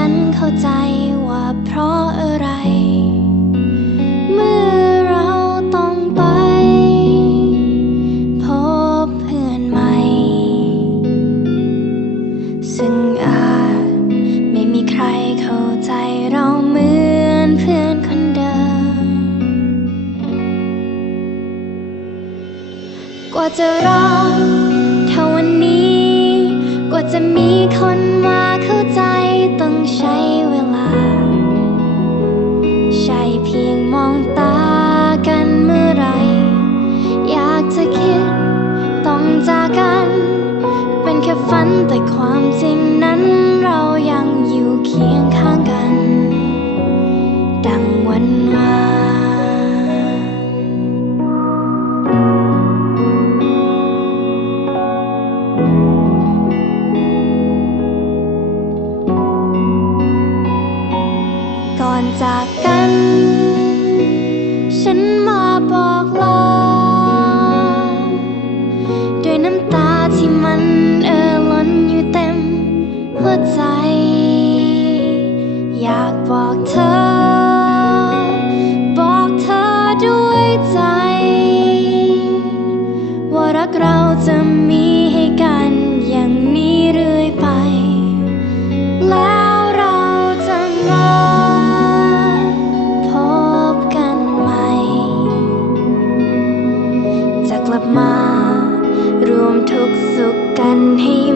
ฉันเข้าใจว่าเพราะอะไร เมื่อเราต้องไป พบเพื่อนใหม่ ซึ่งอาจไม่มีใครเข้าใจเราเหมือนเพื่อนคนเดิม กว่าจะรั อยากจะคิด ต้องจากกัน เป็นแค่ฝันแต่ความจริงนั้นเรายังอยู่เคียงข้างกัน ดังวันวานก่อนจากกัน ฉัน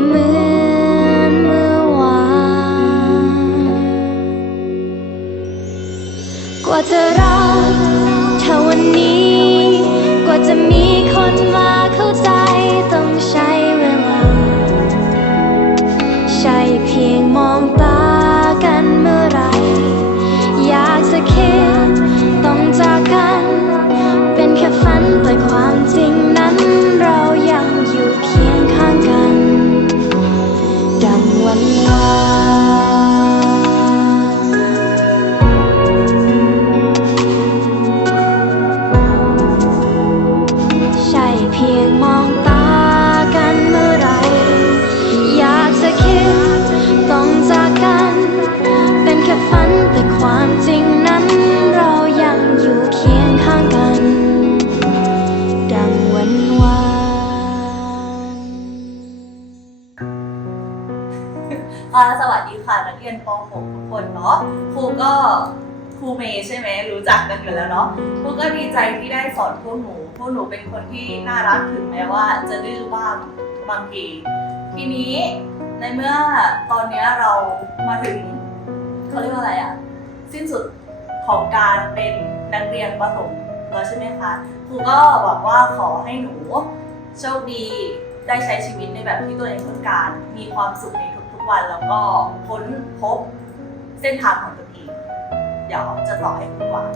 เหมือนเมื่อวานกว่าจะรักเท่าวันนี้ นักเรียนป .6 ทุกคนเนาะครูก็ครูเมย์ใช่ไหมรู้จักกันอยู่แล้วเนาะครูก็ดีใจที่ได้สอนพวกหนูพวกหนูเป็นคนที่น่ารักถึงแม้ว่าจะดื้อบ้างบางทีทีนี้ในเมื่อตอนนี้เรามาถึงเขาเรียกว่าอะไรอะสิ้นสุดของการเป็นนักเรียนประถมแล้วใช่ไหมคะครูก็บอกว่าขอให้หนูโชคดีได้ใช้ชีวิตในแบบที่ตัวเองต้องการ มีความสุขในทุก กวันแล้วก็ค้นพบเส้นทางของตัวเองเดี๋ยวจะต่อให้คุณกวาง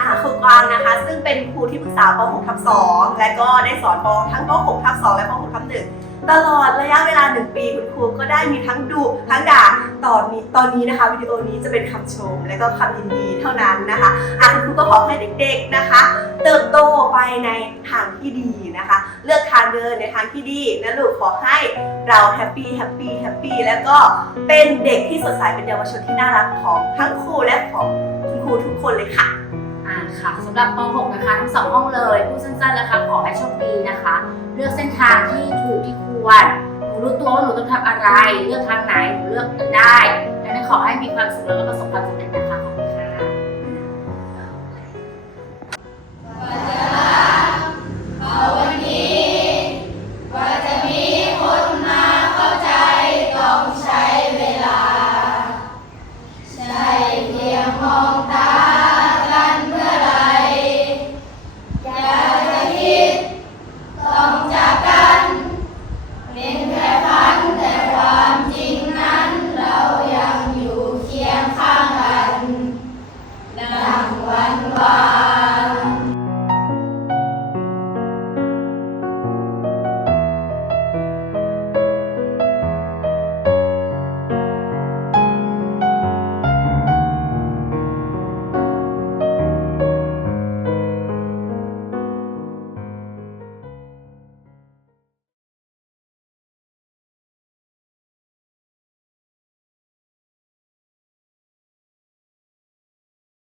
อ่าคุณกวางนะคะ ซึ่งเป็นครูที่ปรึกษาป .6 ทับ2และก็ได้สอนปทั้งป .6 ทับ2และป .6 ทับ1 ตลอดระยะเวลา 1 ปี คุณครูก็ได้มีทั้งดุทั้งด่าตอนนี้ตอนนี้นะคะวิดีโอนี้จะเป็นคำชมและก็คำยินดีเท่านั้นนะคะอะคุณครูก็ขอให้เด็กๆนะคะ เติบโตไปในทางที่ดีนะคะ เลือกทางเดินในทางที่ดีนะลูกขอให้เราแฮปปี้แฮปปี้แฮปปี้แล้วก็เป็นเด็กที่สดใสเป็นเยาวชนที่น่ารักของทั้งครูและของคุณครูทุกคนเลยค่ะอ่าค่ะสำหรับป .6 นะคะทั้งสองห้องเลยพูดสั้นๆนะคะขอให้โชคดีนะคะ เลือกเส้นทางที่ถูกที่คว รหนูรู้ตัวว่าหนูต้องทำอะไร เลือกทางไหนหนูเลือกได้ดังนั้นขอให้มีความสุขแล้วก็ประสบความสำเร็จนะคะ